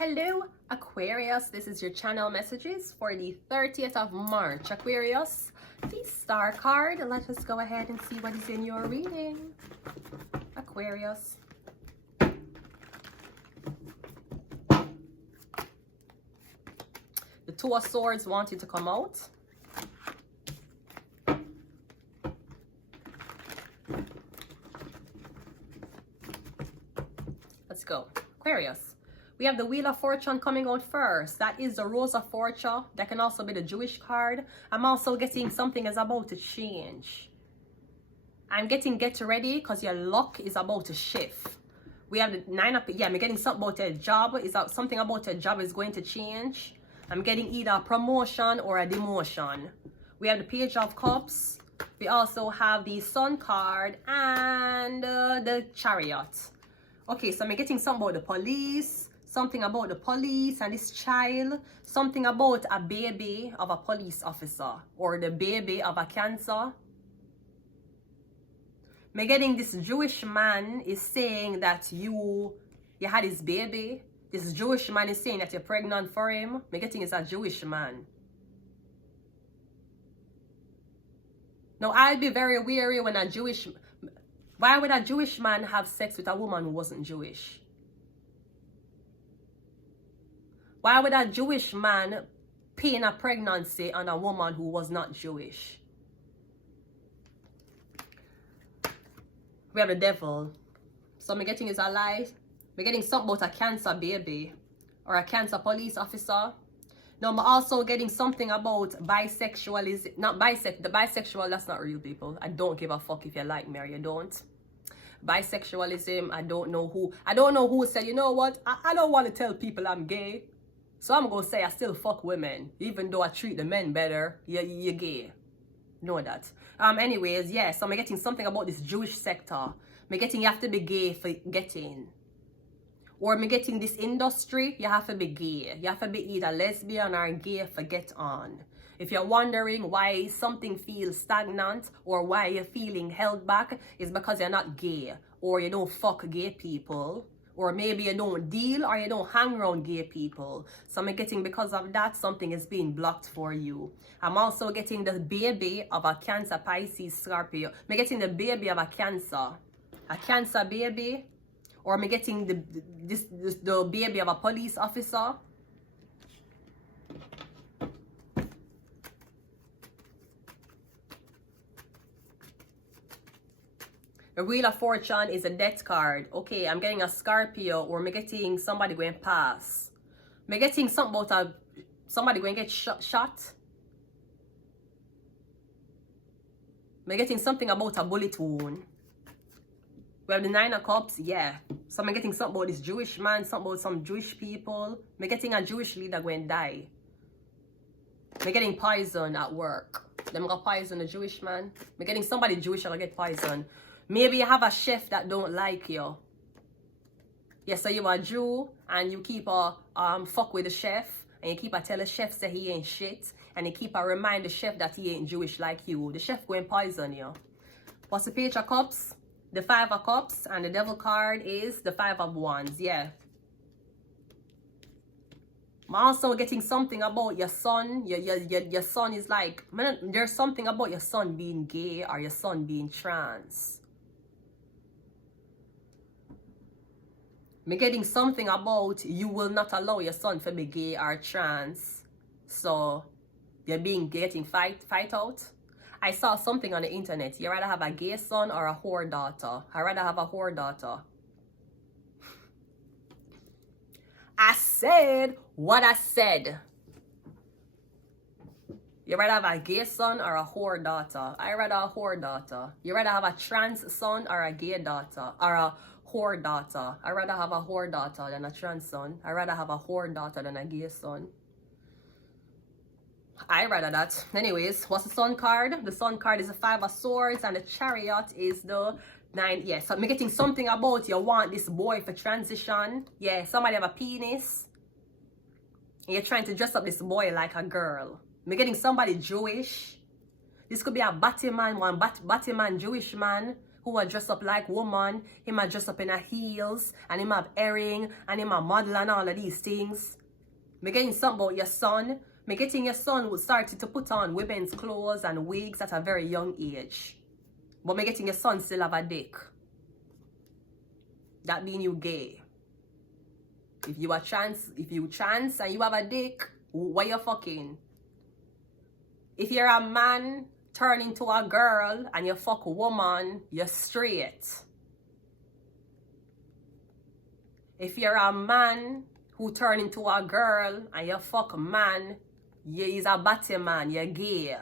Hello Aquarius, this is your channel messages for the 30th of March. Aquarius, the star card. Let us go ahead and see what is in your reading. Aquarius. The Two of Swords wanted to come out. Let's go. Aquarius. We have the Wheel of Fortune coming out first. That is the Rose of Fortune. That can also be the Jewish card. I'm also getting something is about to change. I'm getting get ready because your luck is about to shift. We have the Nine of, yeah, I'm getting something about a job. Is that something about a job is going to change? I'm getting either a promotion or a demotion. We have the Page of Cups. We also have the Sun card and the Chariot. Okay, so I'm getting something about the police. Something about the police and this child. Something about a baby of a police officer or the baby of a Cancer. I'm getting this Jewish man is saying that you had his baby. This Jewish man is saying that you're pregnant for him. I'm getting it's a Jewish man. Now, I'd be very wary when a Jewish... Why would a Jewish man have sex with a woman who wasn't Jewish? Why would a Jewish man pin a pregnancy on a woman who was not Jewish? We have the Devil. So I'm getting is a lie. I'm getting something about a Cancer baby or a Cancer police officer. Now I'm also getting something about bisexualism. Not bisexual. The bisexual, that's not real, people. I don't give a fuck if you like me or you don't. Bisexualism, I don't know who said, you know what, I don't want to tell people I'm gay. So I'm going to say I still fuck women. Even though I treat the men better, you're gay. Know that. Anyways, yes, so I'm getting something about this Jewish sector. I'm getting you have to be gay for getting. Or I'm getting this industry, you have to be gay. You have to be either lesbian or gay for get on. If you're wondering why something feels stagnant or why you're feeling held back, it's because you're not gay. Or you don't fuck gay people. Or maybe you don't deal or you don't hang around gay people. So I'm getting because of that, something is being blocked for you. I'm also getting the baby of a Cancer, Pisces, Scorpio. I'm getting the baby of a Cancer baby. Or I'm getting the baby of a police officer. The Wheel of Fortune is a death card. Okay, I'm getting a Scorpio or I'm getting somebody going pass. I'm getting something about somebody going to get shot. I'm getting something about a bullet wound. We have the Nine of Cups, yeah. So I'm getting something about this Jewish man, something about some Jewish people. I'm getting a Jewish leader going to die. I'm getting poison at work. Them got poison a Jewish man. I'm getting somebody Jewish and I get poison. Maybe you have a chef that don't like you. Yeah, so you're a Jew and you keep a fuck with the chef and you keep a tell the chef say he ain't shit and you keep a remind the chef that he ain't Jewish like you. The chef going poison you. What's the Page of Cups? The Five of Cups and the Devil card is the Five of Wands. Yeah. I'm also getting something about your son. Your son is like, man, there's something about your son being gay or your son being trans. I'm getting something about you will not allow your son to be gay or trans. So they're getting fight out. I saw something on the internet. You rather have a gay son or a whore daughter? I rather have a whore daughter. I said what I said. You rather have a gay son or a whore daughter? I rather a whore daughter. You rather have a trans son or a gay daughter? Or a whore daughter? I rather have a whore daughter than a trans son. I rather have a whore daughter than a gay son. I rather that. Anyways, what's the Sun card? The Sun card is the Five of Swords and the Chariot is the Nine. Yes, so I'm getting something about you want this boy for transition. Yeah, somebody have a penis. And you're trying to dress up this boy like a girl. I'm getting somebody Jewish. This could be a Batman, one Batman Jewish man who are dressed up like woman, him are dressed up in a heels, and him have earring, and him a model and all of these things. Me getting something about your son. Me getting your son who started to put on women's clothes and wigs at a very young age. But me getting your son still have a dick. That mean you gay. If you trans and you have a dick, what you fucking? If you're a man turn into a girl and you fuck a woman, you're straight. If you're a man who turn into a girl and you fuck a man, you're a batty man, you're gay.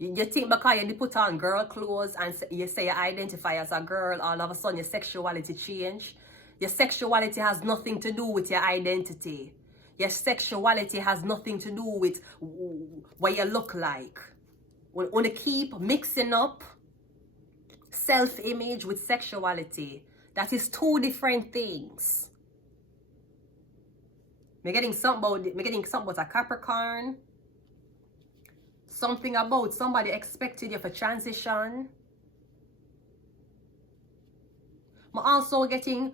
You think because you put on girl clothes and you say you identify as a girl, all of a sudden your sexuality change? Your sexuality has nothing to do with your identity. Your sexuality has nothing to do with what you look like. When you keep mixing up self-image with sexuality, that is two different things. Me getting something about a Capricorn. Something about somebody expected you for transition. I'm also getting,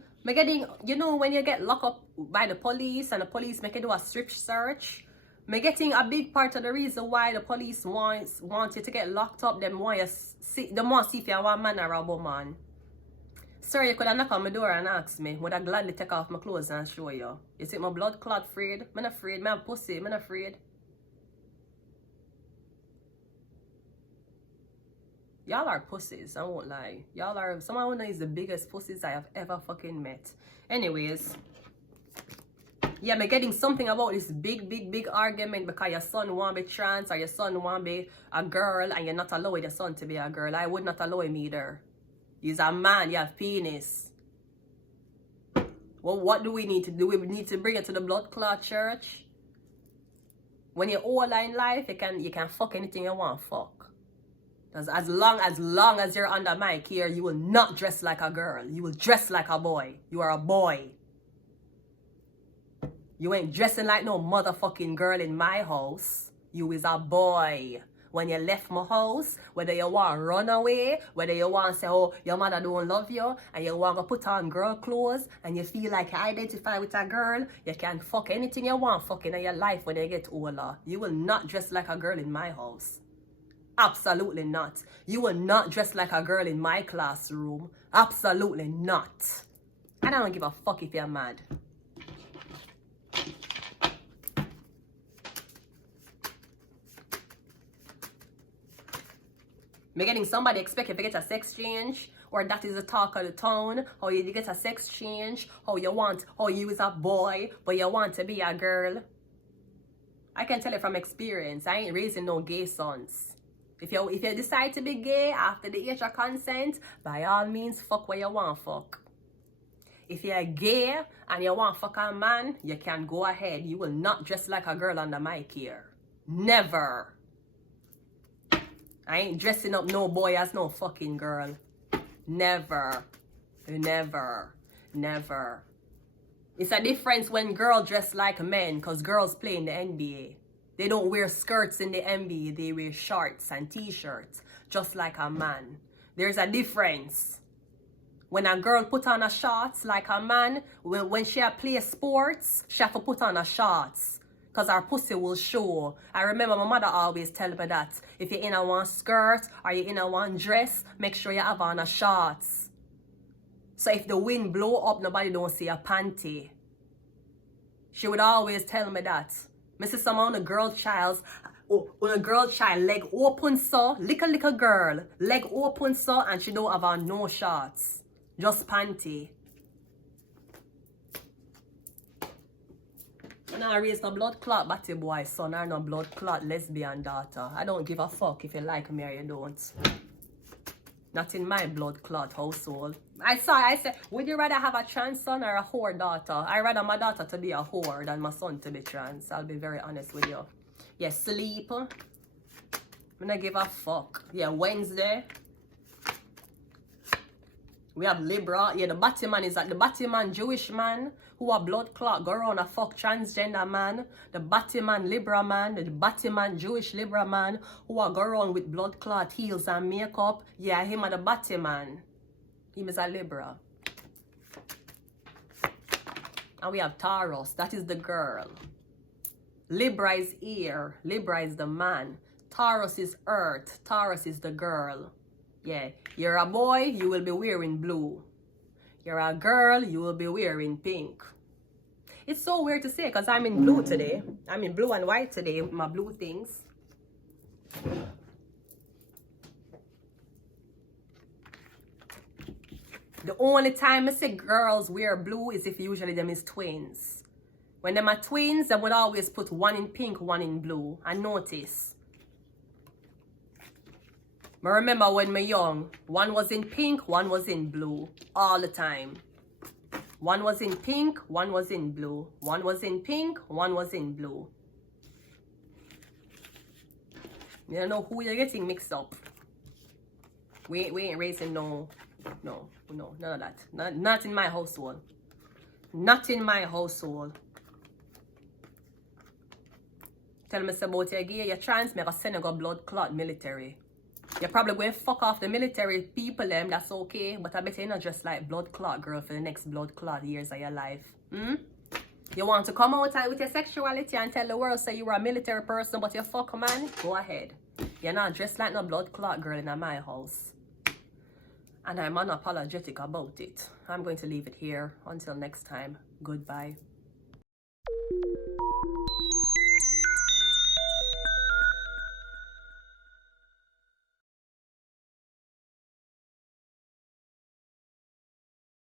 you know, when you get locked up by the police and the police make you do a strip search, I'm getting a big part of the reason why the police want you to get locked up. Them want to see if you're a man or a woman. Sir, you could have knocked on my door and asked me, would I gladly take off my clothes and show you? You think my blood clot afraid? I'm not afraid. I'm a pussy. I'm not afraid. Y'all are pussies, I won't lie. Y'all are, someone who is the biggest pussies I have ever fucking met. Anyways, yeah, I'm getting something about this big argument because your son want to be trans or your son want to be a girl and you're not allowing your son to be a girl. I would not allow him either. He's a man, you have penis. Well, what do we need to do? We need to bring it to the blood clot church. When you're old in life, you can fuck anything you want fuck. As long as you're under my care, you will not dress like a girl. You will dress like a boy. You are a boy. You ain't dressing like no motherfucking girl in my house. You is a boy. When you left my house, whether you want to run away, whether you want to say, oh, your mother don't love you, and you want to put on girl clothes, and you feel like you identify with a girl, you can fuck anything you want fucking in your life when you get older. You will not dress like a girl in my house. Absolutely not. You will not dress like a girl in my classroom. Absolutely not. And I don't give a fuck if you're mad. Me getting somebody expect you to get a sex change, or that is the talk of the town. How you get a sex change, how you is a boy, but you want to be a girl. I can tell you from experience, I ain't raising no gay sons. If you decide to be gay after the age of consent, by all means, fuck what you want fuck. If you're gay and you want fuck a man, you can go ahead. You will not dress like a girl under my care. Never. I ain't dressing up no boy as no fucking girl. Never. Never. Never. It's a difference when girls dress like men, because girls play in the NBA. They don't wear skirts in the NBA. They wear shorts and t-shirts, just like a man. There's a difference. When a girl put on a shorts like a man, when she play sports, she have to put on a shorts. Because her pussy will show. I remember my mother always tell me that. If you're in a one skirt or you're in a one dress, make sure you have on a shorts. So if the wind blow up, nobody don't see a panty. She would always tell me that. Mrs. Someone on a girl child, leg open so, little girl, leg open so, and she don't have on no shorts, just panty. And I raised no blood clot batty boy son or no blood clot lesbian daughter. I don't give a fuck if you like me or you don't. Not in my blood clot household. I said, would you rather have a trans son or a whore daughter? I'd rather my daughter to be a whore than my son to be trans. I'll be very honest with you. Yeah, sleep. I'm gonna give a fuck. Yeah, Wednesday. We have Libra. Yeah, the Batman is like the Batman Jewish man who a blood clot go around a fuck transgender man. The Batman Libra man, the Batman Jewish Libra man who a go around with blood clot heels and makeup. Yeah, him a the Batman. Him is a Libra. And we have Taurus. That is the girl. Libra is air. Libra is the man. Taurus is earth. Taurus is the girl. Yeah, you're a boy, you will be wearing blue. You're a girl, you will be wearing pink. It's so weird to say because I'm in blue today. I'm in blue and white today with my blue things. The only time I see girls wear blue is if usually them is twins. When them are twins, they would always put one in pink, one in blue. I notice. I remember when we were young, one was in pink, one was in blue, all the time. One was in pink, one was in blue. One was in pink, one was in blue. You don't know who you're getting mixed up. We ain't raising no, none of that. Not in my household. Not in my household. Tell me about you give your chance, make a Senegal blood clot military. You're probably going to fuck off the military people, them, that's okay. But I bet you're not just like blood clot girl for the next blood clot years of your life. You want to come out with your sexuality and tell the world say you were a military person, but you fuck man? Go ahead. You're not dressed like no blood clot girl in my house. And I'm unapologetic about it. I'm going to leave it here. Until next time, goodbye.